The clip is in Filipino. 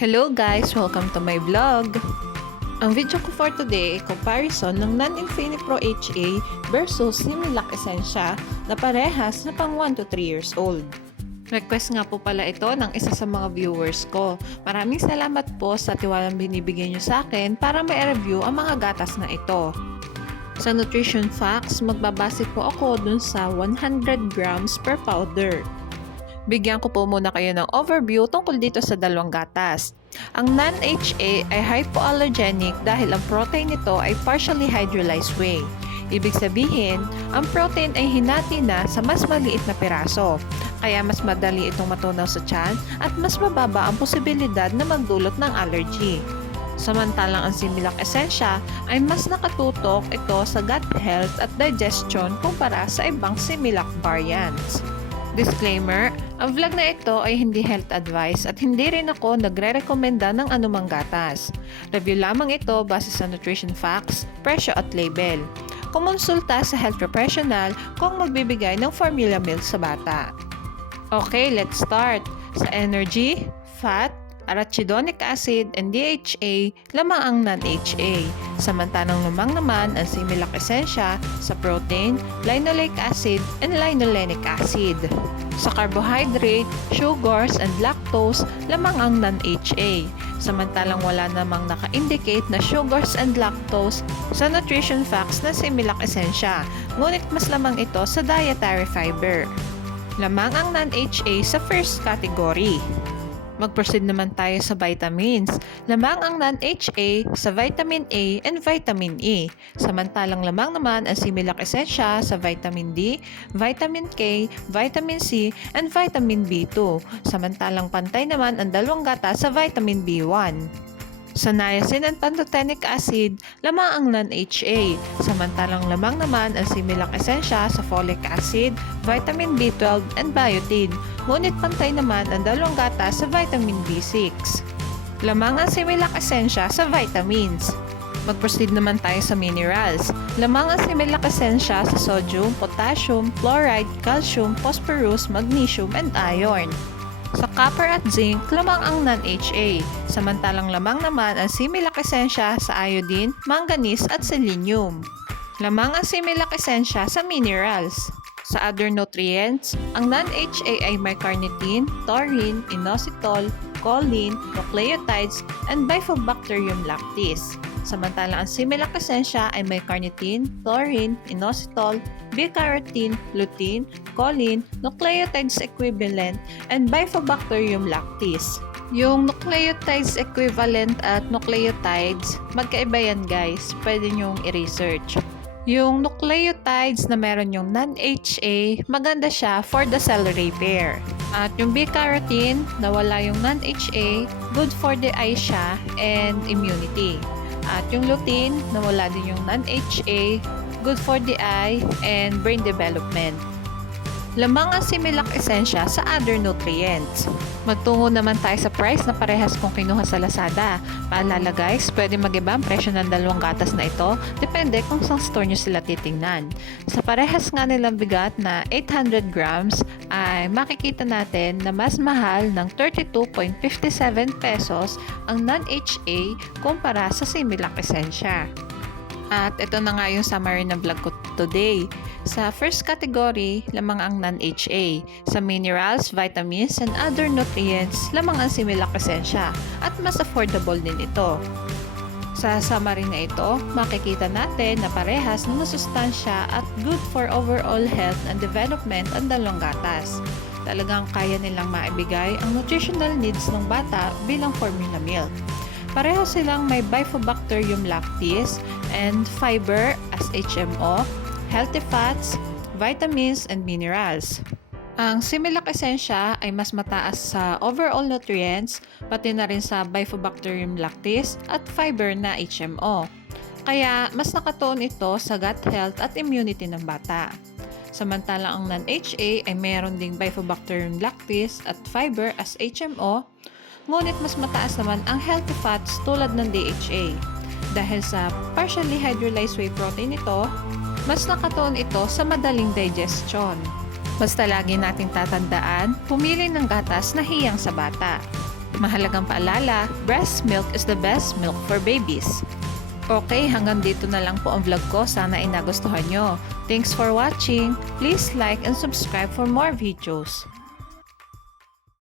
Hello guys! Welcome to my vlog! Ang video ko for today ay comparison ng Non-Infinipro HA versus Similac Essentia na parehas na pang 1 to 3 years old. Request nga po pala ito ng isa sa mga viewers ko. Maraming salamat po sa tiwalang binibigay nyo sa akin para ma-review ang mga gatas na ito. Sa nutrition facts, magbabase po ako dun sa 100 grams per powder. Bigyan ko po muna kayo ng overview tungkol dito sa dalawang gatas. Ang non-HA ay hypoallergenic dahil ang protein nito ay partially hydrolyzed whey. Ibig sabihin, ang protein ay hinati na sa mas maliit na piraso, kaya mas madali itong matunaw sa tiyan at mas mababa ang posibilidad na magdulot ng allergy. Samantalang ang Similac Essentia ay mas nakatutok ito sa gut health at digestion kumpara sa ibang Similac variants. Disclaimer, ang vlog na ito ay hindi health advice at hindi rin ako nagre-rekomenda ng anumang gatas. Review lamang ito base sa nutrition facts, presyo at label. Kumonsulta sa health professional kung magbibigay ng formula milk sa bata. Okay, let's start. Sa energy, fat, arachidonic acid, and DHA, lamang ang non-HA. Samantalang lamang naman ang Similac Essentia sa protein, linoleic acid, and linolenic acid. Sa carbohydrate, sugars, and lactose, lamang ang non-HA. Samantalang wala namang naka-indicate na sugars and lactose sa nutrition facts na Similac Essentia, ngunit mas lamang ito sa dietary fiber. Lamang ang non-HA sa first category. Mag-proceed naman tayo sa vitamins. Lamang ang non-HA sa vitamin A and vitamin E. Samantalang lamang naman ang Similac Essentia sa vitamin D, vitamin K, vitamin C, and vitamin B2. Samantalang pantay naman ang dalawang gatas sa vitamin B1. Sa niacin and pantothenic acid, lamang ang non-HA. Samantalang lamang naman ang Similac Essentia sa folic acid, vitamin B12, and biotin. Ngunit pantay naman ang dalawang gatas sa vitamin B6. Lamang ang Similac Essentia sa vitamins. Mag-proceed naman tayo sa minerals. Lamang ang Similac Essentia sa sodium, potassium, fluoride, calcium, phosphorus, magnesium, and iron. Sa copper at zinc, lamang ang non-HA. Samantalang lamang naman ang Similac Essentia sa iodine, manganese at selenium. Lamang ang Similac Essentia sa minerals. Sa other nutrients, ang non-HA ay may carnitine, taurine, inositol, choline, nucleotides, and Bifidobacterium lactis. Samantalang ang Similac Essentia ay may carnitine, taurine, inositol, beta-carotene, lutein, choline, nucleotides equivalent, and Bifidobacterium lactis. Yung nucleotides equivalent at nucleotides, magkaiba yan guys. Pwede nyong i-research. Yung nucleotides na meron yung non-HA, maganda siya for the cell repair. At yung beta-carotene, na wala yung non-HA, good for the eye siya and immunity. At yung lutein, na wala din yung non-HA, good for the eye and brain development. Lamang ang Similac Essentia sa other nutrients. Magtungo naman tayo sa price na parehas kung kinuha sa Lazada. Paalala guys, pwede mag-iba ang presyo ng dalawang gatas na ito, depende kung saan store nyo sila titingnan. Sa parehas nga nilang bigat na 800 grams, ay makikita natin na mas mahal ng 32.57 pesos ang non-HA kumpara sa Similac Essentia. At ito na nga yung summary ng vlog ko today. Sa first category, lamang ang non-HA. Sa minerals, vitamins, and other nutrients, lamang ang Similac Essentia. At mas affordable din ito. Sa summary na ito, makikita natin na parehas ng masustansya at good for overall health and development ang dalawang gatas. Talagang kaya nilang maibigay ang nutritional needs ng bata bilang formula milk. Pareho silang may Bifidobacterium lactis and fiber as HMO, healthy fats, vitamins, and minerals. Ang Similac Essentia ay mas mataas sa overall nutrients, pati na rin sa Bifidobacterium lactis at fiber na HMO. Kaya mas nakatuon ito sa gut health at immunity ng bata. Samantalang ang non-HA ay meron ding Bifidobacterium lactis at fiber as HMO, ngunit mas mataas naman ang healthy fats tulad ng DHA. Dahil sa partially hydrolyzed whey protein ito, mas nakatuon ito sa madaling digestion. Basta lagi nating tatandaan, pumili ng gatas na hiyang sa bata. Mahalagang paalala, breast milk is the best milk for babies. Okay, hanggang dito na lang po ang vlog ko. Sana ay nagustuhan nyo. Thanks for watching. Please like and subscribe for more videos.